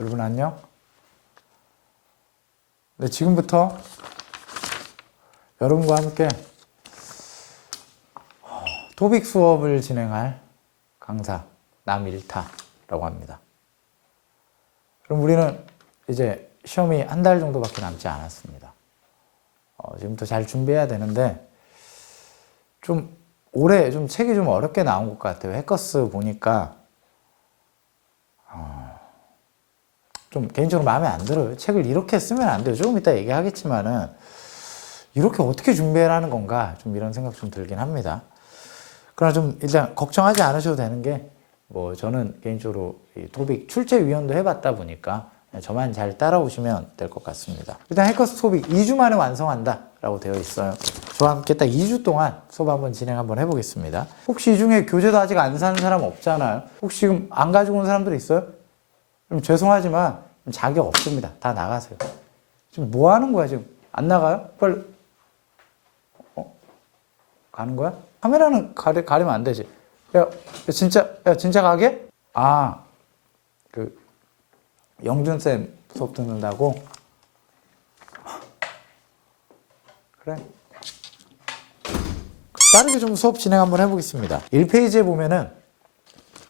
여러분 안녕? 네, 지금부터 여러분과 함께 토빅 수업을 진행할 강사 남일타라고 합니다. 그럼 우리는 이제 시험이 한 달 정도밖에 남지 않았습니다. 지금부터 잘 준비해야 되는데 좀 올해 좀 책이 좀 어렵게 나온 것 같아요. 해커스 보니까 좀 개인적으로 마음에 안 들어요. 책을 이렇게 쓰면 안 돼요. 조금 이따 얘기하겠지만은 이렇게 어떻게 준비하라는 건가 좀 이런 생각 좀 들긴 합니다. 그러나 좀 일단 걱정하지 않으셔도 되는 게 뭐 저는 개인적으로 이 토빅 출제위원도 해봤다 보니까 저만 잘 따라오시면 될 것 같습니다. 일단 해커스 토빅 2주 만에 완성한다 라고 되어 있어요. 저와 함께 딱 2주 동안 수업 한번 진행 한번 해보겠습니다. 혹시 이 중에 교재도 아직 안 사는 사람 없잖아요. 혹시 지금 안 가지고 온 사람들 있어요? 그럼 죄송하지만 자격 없습니다. 다 나가세요. 지금 뭐 하는 거야 지금? 안 나가요? 빨리 가는 거야? 카메라는 가리면 안 되지. 야 진짜 가게? 그 영준쌤 수업 듣는다고? 그래. 빠르게 좀 수업 진행 한번 해보겠습니다. 1페이지에 보면은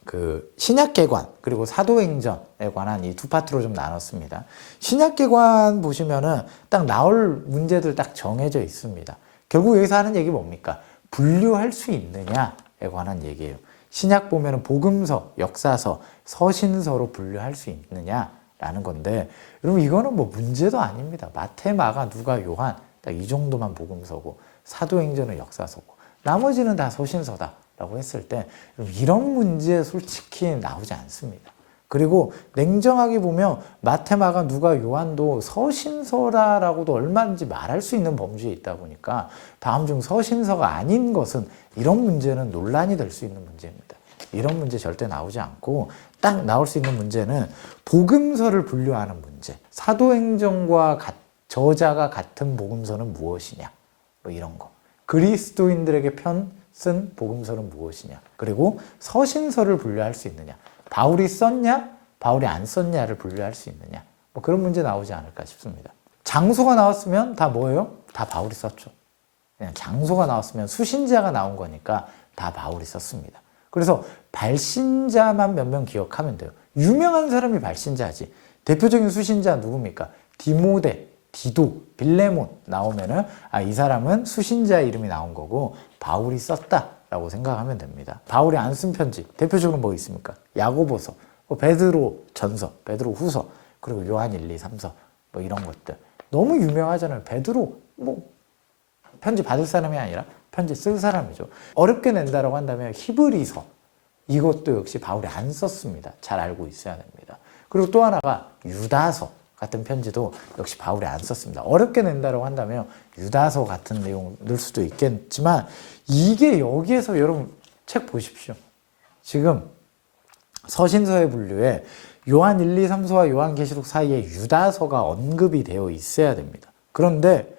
그 신약개관 그리고 사도행전에 관한 이 두 파트로 좀 나눴습니다. 신약개관 보시면은 딱 나올 문제들 딱 정해져 있습니다. 결국 여기서 하는 얘기 뭡니까? 분류할 수 있느냐에 관한 얘기예요. 신약 보면은 복음서, 역사서, 서신서로 분류할 수 있느냐라는 건데, 여러분 이거는 뭐 문제도 아닙니다. 마태, 마가, 누가, 요한 딱 이 정도만 복음서고 사도행전은 역사서고 나머지는 다 서신서다라고 했을 때 이런 문제 솔직히 나오지 않습니다. 그리고 냉정하게 보면 마태, 마가, 누가, 요한도 서신서라고도 얼마든지 말할 수 있는 범주에 있다 보니까 다음 중 서신서가 아닌 것은 이런 문제는 논란이 될 수 있는 문제입니다. 이런 문제 절대 나오지 않고 딱 나올 수 있는 문제는 복음서를 분류하는 문제. 사도행전과 저자가 같은 복음서는 무엇이냐 뭐 이런 거. 그리스도인들에게 편 쓴 복음서는 무엇이냐. 그리고 서신서를 분류할 수 있느냐. 바울이 썼냐, 바울이 안 썼냐를 분류할 수 있느냐. 뭐 그런 문제 나오지 않을까 싶습니다. 장소가 나왔으면 다 뭐예요? 다 바울이 썼죠. 그냥 장소가 나왔으면 수신자가 나온 거니까 다 바울이 썼습니다. 그래서 발신자만 몇 명 기억하면 돼요. 유명한 사람이 발신자지. 대표적인 수신자 누굽니까? 디모데, 디도, 빌레몬 나오면은 이 사람은 수신자 이름이 나온 거고 바울이 썼다라고 생각하면 됩니다. 바울이 안 쓴 편지 대표적으로 뭐 있습니까? 야고보서, 베드로 전서, 베드로 후서, 그리고 요한 1, 2, 3서 뭐 이런 것들 너무 유명하잖아요. 베드로 뭐 편지 받을 사람이 아니라 편지 쓸 사람이죠. 어렵게 낸다라고 한다면 히브리서 이것도 역시 바울이 안 썼습니다. 잘 알고 있어야 됩니다. 그리고 또 하나가 유다서 같은 편지도 역시 바울이 안 썼습니다. 어렵게 낸다라고 한다면 유다서 같은 내용 넣을 수도 있겠지만 이게 여기에서 여러분 책 보십시오. 지금 서신서의 분류에 요한 1, 2, 3서와 요한계시록 사이에 유다서가 언급이 되어 있어야 됩니다. 그런데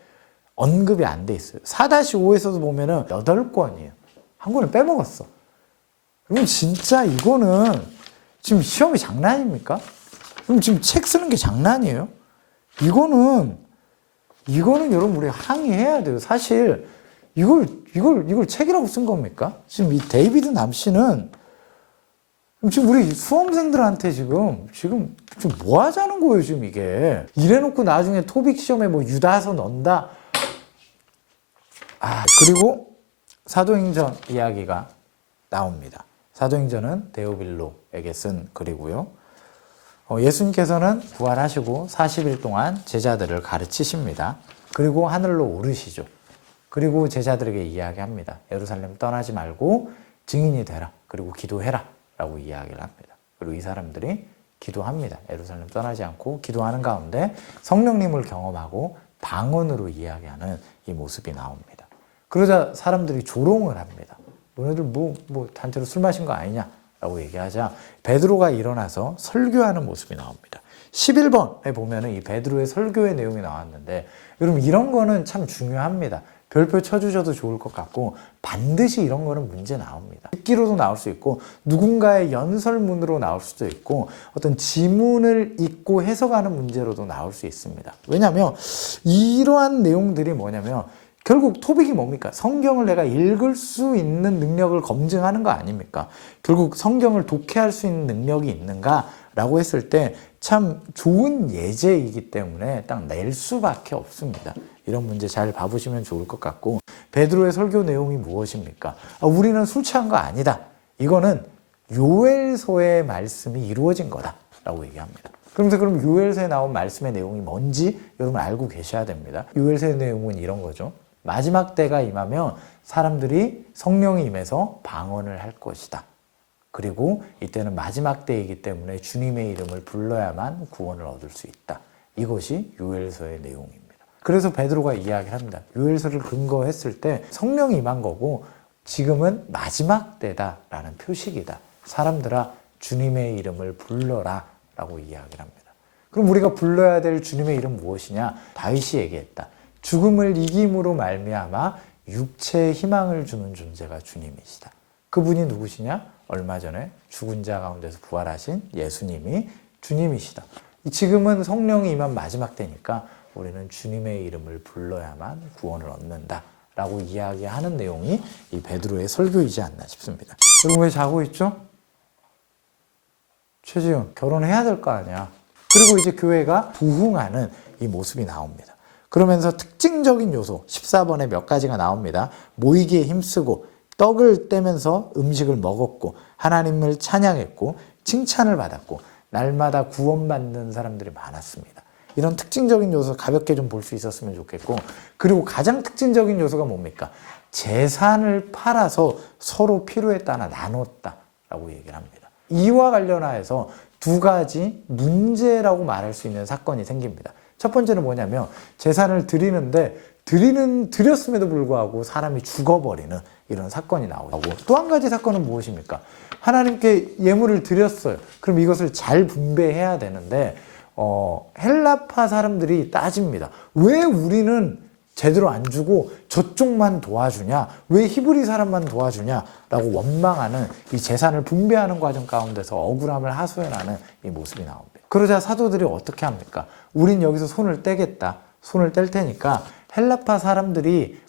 언급이 안 돼 있어요. 4-5에서도 보면은 8권이에요. 한 권을 빼먹었어. 그럼 진짜 이거는 지금 시험이 장난입니까? 그럼 지금 책 쓰는 게 장난이에요? 이거는 여러분 우리 항의해야 돼요. 사실 이걸 책이라고 쓴 겁니까? 지금 이 데이비드 남 씨는 지금 우리 수험생들한테 지금 뭐 하자는 거예요, 지금 이게. 이래놓고 나중에 토빅 시험에 뭐 유다서 넣는다. 그리고 사도행전 이야기가 나옵니다. 사도행전은 데오빌로에게 쓴 글이고요. 예수님께서는 부활하시고 40일 동안 제자들을 가르치십니다. 그리고 하늘로 오르시죠. 그리고 제자들에게 이야기합니다. 예루살렘 떠나지 말고 증인이 되라. 그리고 기도해라. 라고 이야기를 합니다. 그리고 이 사람들이 기도합니다. 예루살렘 떠나지 않고 기도하는 가운데 성령님을 경험하고 방언으로 이야기하는 이 모습이 나옵니다. 그러자 사람들이 조롱을 합니다. 너네들 뭐 단체로 술 마신 거 아니냐? 라고 얘기하자 베드로가 일어나서 설교하는 모습이 나옵니다. 11번에 보면은 이 베드로의 설교의 내용이 나왔는데 여러분 이런 거는 참 중요합니다. 별표 쳐주셔도 좋을 것 같고, 반드시 이런 거는 문제 나옵니다. 듣기로도 나올 수 있고, 누군가의 연설문으로 나올 수도 있고, 어떤 지문을 읽고 해석하는 문제로도 나올 수 있습니다. 왜냐하면 이러한 내용들이 뭐냐면 결국 토픽이 뭡니까? 성경을 내가 읽을 수 있는 능력을 검증하는 거 아닙니까? 결국 성경을 독해할 수 있는 능력이 있는가? 라고 했을 때 참 좋은 예제이기 때문에 딱 낼 수밖에 없습니다. 이런 문제 잘 봐보시면 좋을 것 같고, 베드로의 설교 내용이 무엇입니까? 우리는 술 취한 거 아니다. 이거는 요엘서의 말씀이 이루어진 거다라고 얘기합니다. 그러면서 그럼 요엘서에 나온 말씀의 내용이 뭔지 여러분 알고 계셔야 됩니다. 요엘서의 내용은 이런 거죠. 마지막 때가 임하면 사람들이 성령이 임해서 방언을 할 것이다. 그리고 이때는 마지막 때이기 때문에 주님의 이름을 불러야만 구원을 얻을 수 있다. 이것이 요엘서의 내용입니다. 그래서 베드로가 이야기를 합니다. 요엘서를 근거했을 때 성령이 임한 거고 지금은 마지막 때다라는 표식이다. 사람들아 주님의 이름을 불러라 라고 이야기를 합니다. 그럼 우리가 불러야 될 주님의 이름 무엇이냐? 다윗이 얘기했다. 죽음을 이김으로 말미암아 육체의 희망을 주는 존재가 주님이시다. 그분이 누구시냐? 얼마 전에 죽은 자 가운데서 부활하신 예수님이 주님이시다. 지금은 성령이 임한 마지막 때니까 우리는 주님의 이름을 불러야만 구원을 얻는다 라고 이야기하는 내용이 이 베드로의 설교이지 않나 싶습니다. 여러분 왜 자고 있죠? 최지훈 결혼해야 될 거 아니야. 그리고 이제 교회가 부흥하는 이 모습이 나옵니다. 그러면서 특징적인 요소 14번에 몇 가지가 나옵니다. 모이기에 힘쓰고 떡을 떼면서 음식을 먹었고 하나님을 찬양했고 칭찬을 받았고 날마다 구원받는 사람들이 많았습니다. 이런 특징적인 요소 가볍게 좀 볼 수 있었으면 좋겠고, 그리고 가장 특징적인 요소가 뭡니까? 재산을 팔아서 서로 필요에 따라 나눴다라고 얘기를 합니다. 이와 관련하여서 두 가지 문제라고 말할 수 있는 사건이 생깁니다. 첫 번째는 뭐냐면 재산을 드렸음에도 불구하고 사람이 죽어버리는 이런 사건이 나오고, 또 한 가지 사건은 무엇입니까? 하나님께 예물을 드렸어요. 그럼 이것을 잘 분배해야 되는데 헬라파 사람들이 따집니다. 왜 우리는 제대로 안 주고 저쪽만 도와주냐? 왜 히브리 사람만 도와주냐? 라고 원망하는 이 재산을 분배하는 과정 가운데서 억울함을 하소연하는 이 모습이 나옵니다. 그러자 사도들이 어떻게 합니까? 우린 여기서 손을 떼겠다. 손을 뗄 테니까 헬라파 사람들이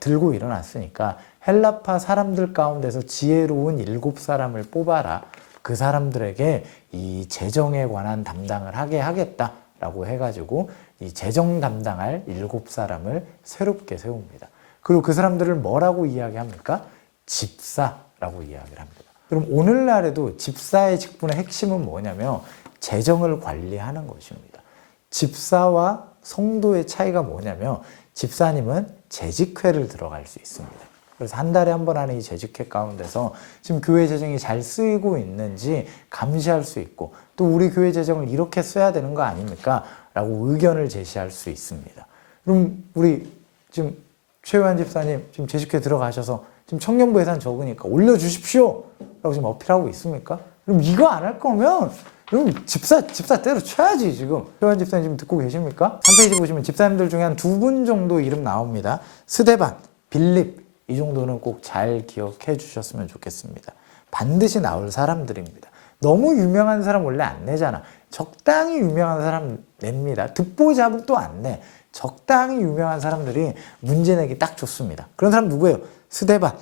들고 일어났으니까 헬라파 사람들 가운데서 지혜로운 7사람을 뽑아라. 그 사람들에게 이 재정에 관한 담당을 하게 하겠다라고 해가지고 이 재정 담당할 7사람을 새롭게 세웁니다. 그리고 그 사람들을 뭐라고 이야기합니까? 집사라고 이야기를 합니다. 그럼 오늘날에도 집사의 직분의 핵심은 뭐냐면 재정을 관리하는 것입니다. 집사와 성도의 차이가 뭐냐면 집사님은 재직회를 들어갈 수 있습니다. 그래서 한 달에 한 번 하는 이 재직회 가운데서 지금 교회 재정이 잘 쓰이고 있는지 감시할 수 있고, 또 우리 교회 재정을 이렇게 써야 되는 거 아닙니까? 라고 의견을 제시할 수 있습니다. 그럼 우리 지금 최요한 집사님 지금 재직회 들어가셔서 지금 청년부 예산 적으니까 올려주십시오 라고 지금 어필하고 있습니까? 그럼 이거 안 할 거면 그럼 집사 때려쳐야지. 지금 최요한 집사님 지금 듣고 계십니까? 3페이지 보시면 집사님들 중에 한 2분 정도 이름 나옵니다. 스데반, 빌립, 이 정도는 꼭 잘 기억해 주셨으면 좋겠습니다. 반드시 나올 사람들입니다. 너무 유명한 사람 원래 안 내잖아. 적당히 유명한 사람 냅니다. 듣보잡은 또 안 내. 적당히 유명한 사람들이 문제 내기 딱 좋습니다. 그런 사람 누구예요? 스데반,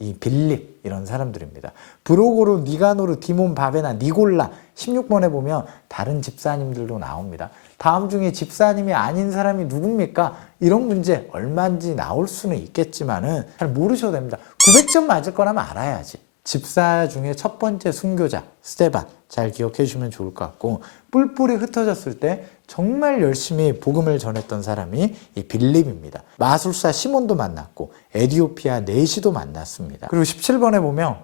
이 빌립, 이런 사람들입니다. 브로고로, 니가노르, 디몬, 바베나, 니골라 16번에 보면 다른 집사님들도 나옵니다. 다음 중에 집사님이 아닌 사람이 누굽니까? 이런 문제 얼마인지 나올 수는 있겠지만은 잘 모르셔도 됩니다. 900점 맞을 거라면 알아야지. 집사 중에 첫 번째 순교자 스데반 잘 기억해 주시면 좋을 것 같고, 뿔뿔이 흩어졌을 때 정말 열심히 복음을 전했던 사람이 이 빌립입니다. 마술사 시몬도 만났고 에디오피아 네시도 만났습니다. 그리고 17번에 보면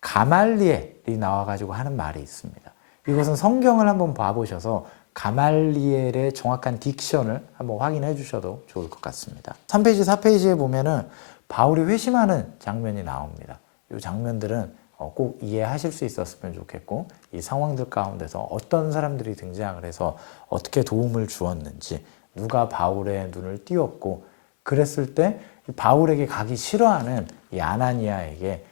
가말리엘이 나와가지고 하는 말이 있습니다. 이것은 성경을 한번 봐보셔서 가말리엘의 정확한 딕션을 한번 확인해 주셔도 좋을 것 같습니다. 3페이지, 4페이지에 보면은 바울이 회심하는 장면이 나옵니다. 이 장면들은 꼭 이해하실 수 있었으면 좋겠고, 이 상황들 가운데서 어떤 사람들이 등장을 해서 어떻게 도움을 주었는지, 누가 바울의 눈을 띄웠고 그랬을 때 바울에게 가기 싫어하는 이 아나니아에게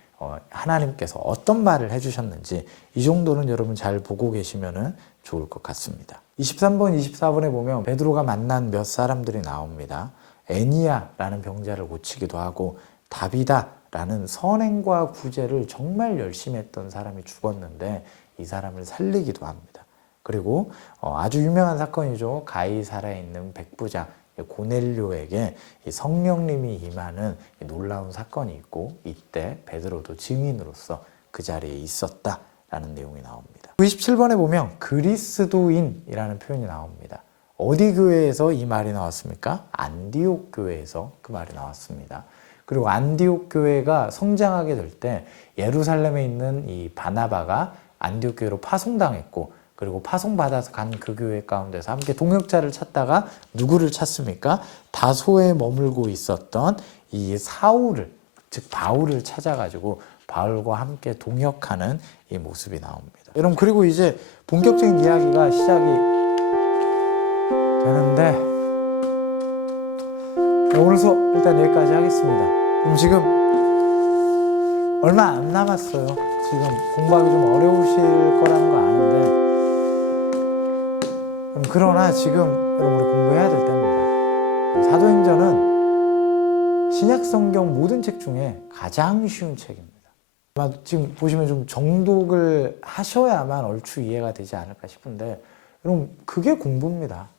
하나님께서 어떤 말을 해주셨는지 이 정도는 여러분 잘 보고 계시면 좋을 것 같습니다. 23번, 24번에 보면 베드로가 만난 몇 사람들이 나옵니다. 애니야라는 병자를 고치기도 하고 다비다라는 선행과 구제를 정말 열심히 했던 사람이 죽었는데 이 사람을 살리기도 합니다. 그리고 아주 유명한 사건이죠. 가이사라에 있는 백부장 고넬료에게 성령님이 임하는 놀라운 사건이 있고 이때 베드로도 증인으로서 그 자리에 있었다라는 내용이 나옵니다. 97번에 보면 그리스도인이라는 표현이 나옵니다. 어디 교회에서 이 말이 나왔습니까? 안디옥 교회에서 그 말이 나왔습니다. 그리고 안디옥 교회가 성장하게 될 때 예루살렘에 있는 이 바나바가 안디옥 교회로 파송당했고 그리고 파송받아서 간 그 교회 가운데서 함께 동역자를 찾다가 누구를 찾습니까? 다소에 머물고 있었던 이 사울을, 즉 바울을 찾아가지고 바울과 함께 동역하는 이 모습이 나옵니다. 여러분 그리고 이제 본격적인 이야기가 시작이 되는데 오늘 수업 일단 여기까지 하겠습니다. 그럼 지금 얼마 안 남았어요. 지금 공부하기 좀 어려우실 거라는 거 아는데 그러나 지금 여러분 우리 공부해야 될 때입니다. 사도행전은 신약성경 모든 책 중에 가장 쉬운 책입니다. 아마 지금 보시면 좀 정독을 하셔야만 얼추 이해가 되지 않을까 싶은데 여러분 그게 공부입니다.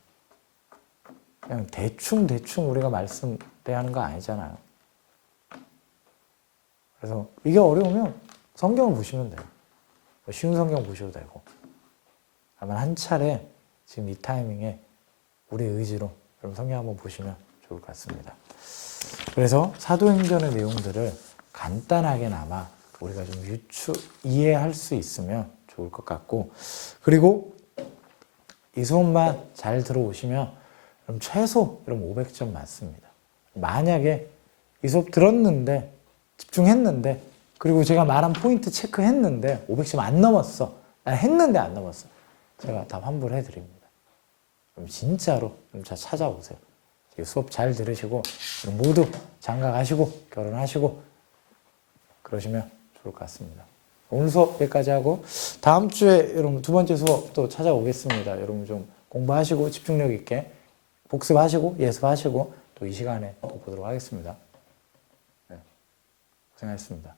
그냥 대충 우리가 말씀대하는 거 아니잖아요. 그래서 이게 어려우면 성경을 보시면 돼요. 쉬운 성경 보셔도 되고 아마 한 차례 지금 이 타이밍에 우리의 의지로 여러분 성경 한번 보시면 좋을 것 같습니다. 그래서 사도행전의 내용들을 간단하게나마 우리가 좀 이해할 수 있으면 좋을 것 같고 그리고 이 수업만 잘 들어오시면 여러분 최소 여러분 500점 맞습니다. 만약에 이 수업 들었는데 집중했는데 그리고 제가 말한 포인트 체크했는데 500점 안 넘었어. 난 했는데 안 넘었어. 제가 다 환불해 드립니다. 그럼 진짜로 찾아오세요. 수업 잘 들으시고 모두 장가가시고 결혼하시고 그러시면 좋을 것 같습니다. 오늘 수업 여기까지 하고 다음 주에 여러분 두 번째 수업 또 찾아오겠습니다. 여러분 좀 공부하시고 집중력 있게 복습하시고 예습하시고 또 이 시간에 또 보도록 하겠습니다. 네, 고생하셨습니다.